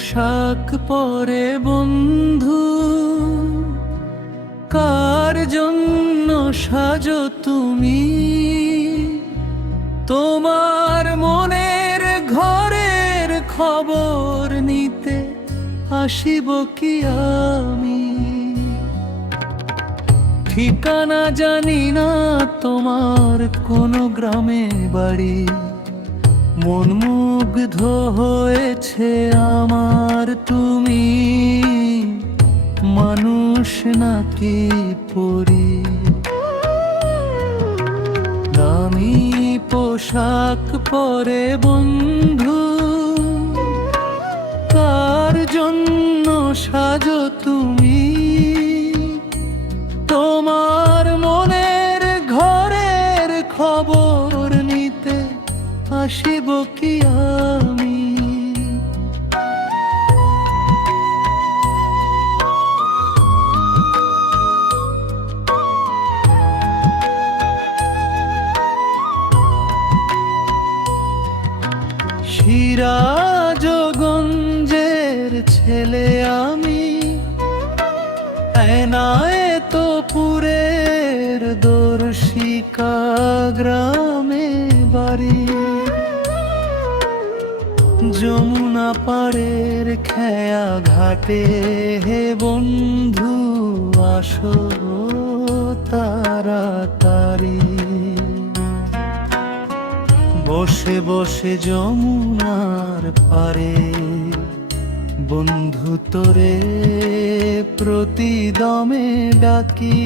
পোশাক পরে বন্ধু, কার জন্য সাজো তুমি? তোমার মনের ঘরের খবর নিতে আসিব কি আমি? ঠিকানা জানি না তোমার কোন গ্রামে বাড়ি, মন মুগ্ধ হয়েছে আমার তুমি, মানুষ নাকি পরি? দামি পোশাক পরে বন্ধু, কার জন্য সাজো তুমি? তোমার মনের ঘরের খবর নিতে আসিব কি আমি? সিরাজগঞ্জের ছেলে আমি, এনায়েতপুরের দর্শিকা গ্রামে বাড়ি। যমুনা পাড়ের খেয়া ঘাটে হে বন্ধু আসো তাড়াতাড়ি। বসে বসে যমুনার পারে বন্ধু তোরে প্রতিদমে ডাকি।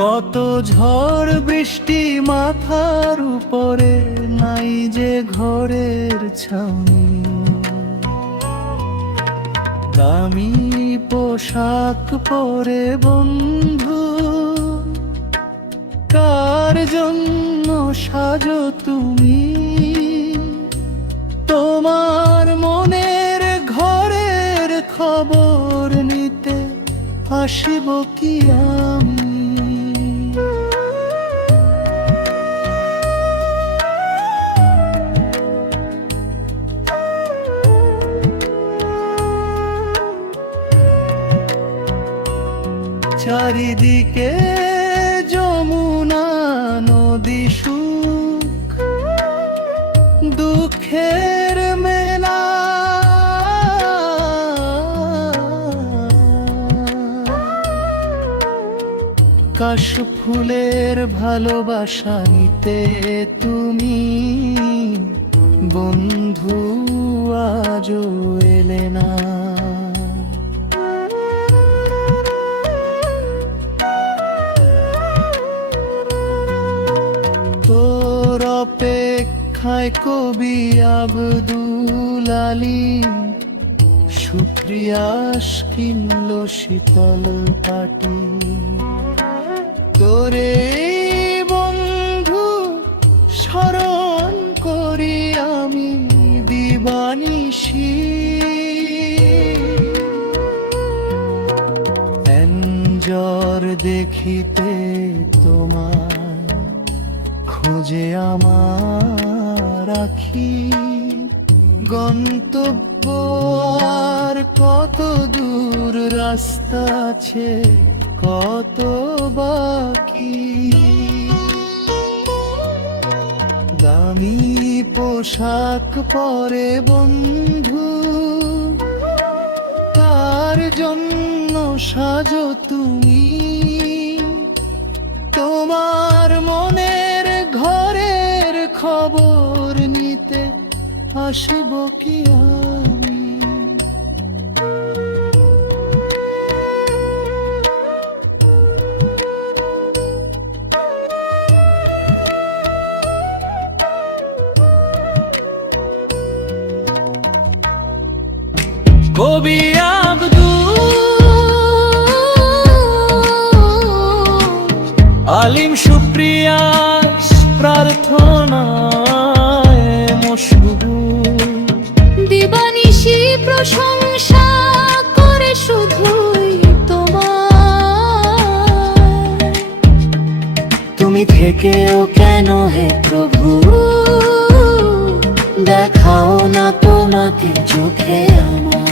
কত ঝড় বৃষ্টি মাথার উপরে, নাই যে ঘরের ছাউনি। দামি পোশাক পরে বন্ধু, কার জন্য সাজো তুমি? তোমার মনের ঘরের খবর নিতে আসিব কি আমি? চারিদিকে যমুনা নদী সুখ দুঃখের মেলা। কাশ ফুলের ভালোবাসা নিতে তুমি বন্ধু আজও এলে না। তোর অপেক্ষায় কবি আব্দুল আলিম সুপ্রিয়াস কিনল শীতল পাটি। তোরে বন্ধু স্মরণ করি আমি দিবানিশি। এনজর দেখিতে তোমার খোঁজে আমার আখি। গন্তব্য আর কত দূর রাস্তা আছে, কত বাকি। দামি পোশাক পরে বন্ধু, কার জন্য সাজো তুমি? তোমার মনের ঘরের খবর নিতে আসিব কি আমি? কবি আব্দুল আলিম সুপ্রিয়াস প্রার্থনায় মশগুল। দিবানিশি প্রশংসা করে শুধুই তোমার। তুমি থেকেও কেন হে প্রভু দেখাও না তোমাকে চোখে আমার।